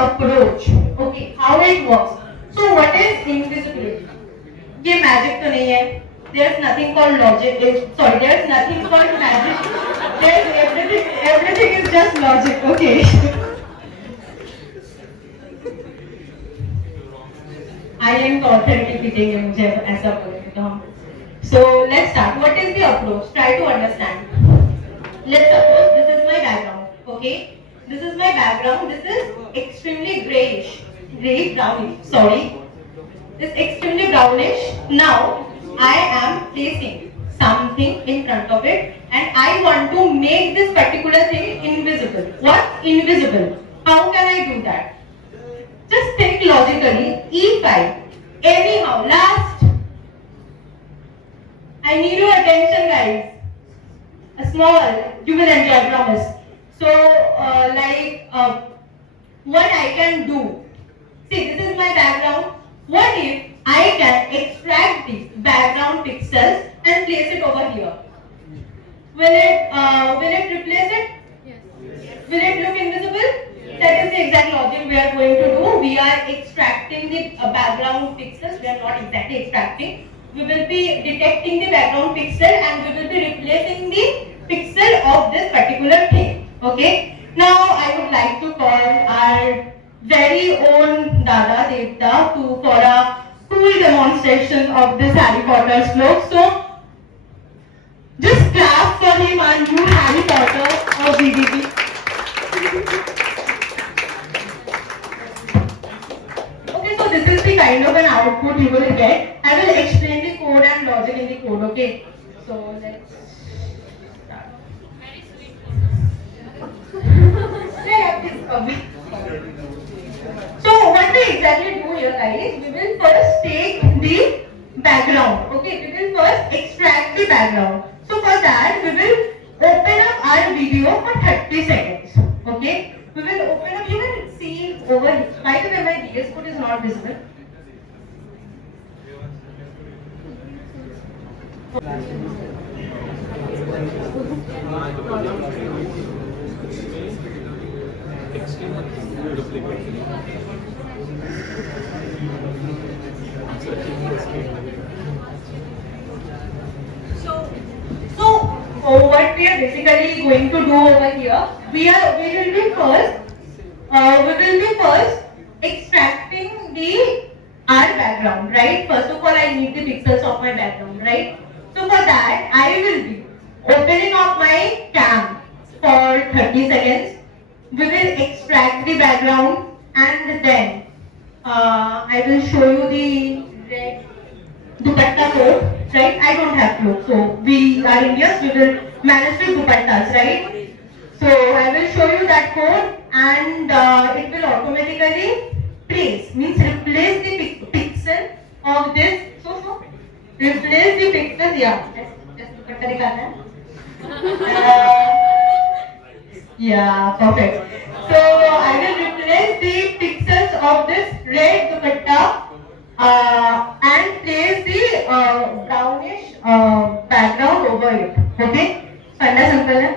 approach. Okay, how it works. So what is invisibility? ये magic तो नहीं है. There's nothing called logic. Sorry, there's nothing called magic. There's everything is just logic. Okay. I am the authority fitting है मुझे ऐसा बोले तो हम. So let's start. What is the approach? Try to understand. Let's suppose this is my background. Okay. This is my background. This is extremely brownish. Sorry. This extremely brownish. Now I am placing something in front of it, and I want to make this particular thing invisible. What? Invisible. How can I do that? Just think logically. E5. Anyhow, last. I need your attention, guys. A small. You will enjoy, promise. So, what I can do. See, this is my background. What if I can extract the background pixels and place it over here? Will it replace it? Yes. Will it look invisible? Yes. That is the exact logic we are going to do. We are extracting the background pixels. We are not exactly extracting. We will be detecting the background pixel and we will be replacing the pixel of this particular thing. Okay. Now I would like to call our very own Dada Devta for a cool demonstration of this Harry Potter's cloak. So just clap for him and you Harry Potter or BBB. Okay, so this is the kind of an output you will get. I will explain the code and logic in the code. Okay, so let's start. Very sweet. Yeah, please come. So what we exactly do here, guys, we will first take the background. Okay, we will first extract the background. So for that, we will open up our video for 30 seconds. Okay, we will open up. You will see over here. By the way, my DS code is not visible. So what we are basically going to do over here, we will be first extracting our background, right? First of all, I need the pixels of my background, right? So for that, I will be opening up my cam for 30 seconds. We will extract the background and then I will show you the red dupatta code, right? I don't have cloak, so we are Indians, we will manage the dupattas, right? So I will show you that code and it will automatically replace the pixel of this. So replace the pixels, yeah. Just dupatta dikhana hai. Yeah, perfect. So I will replace the pixels of this red dupatta and place the brownish background over it. Okay? Panda simple hai.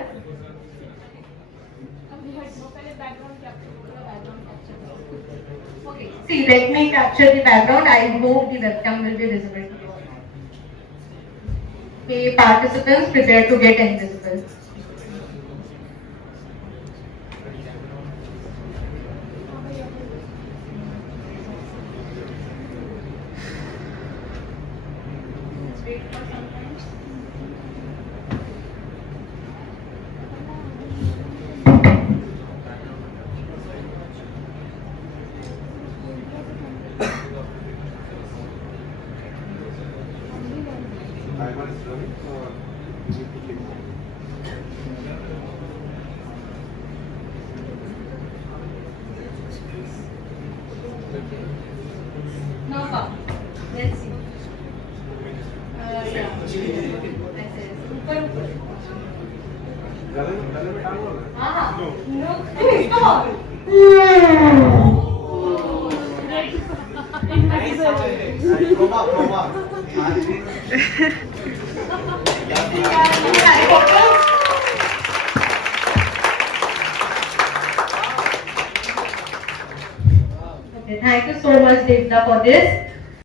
Okay. See, let me capture the background. I hope the webcam will be visible to you. Okay, participants prepare to get invisible. No problem. Let's see. Yeah. No. Please, come on. Okay, thank you so much, Devta, for this.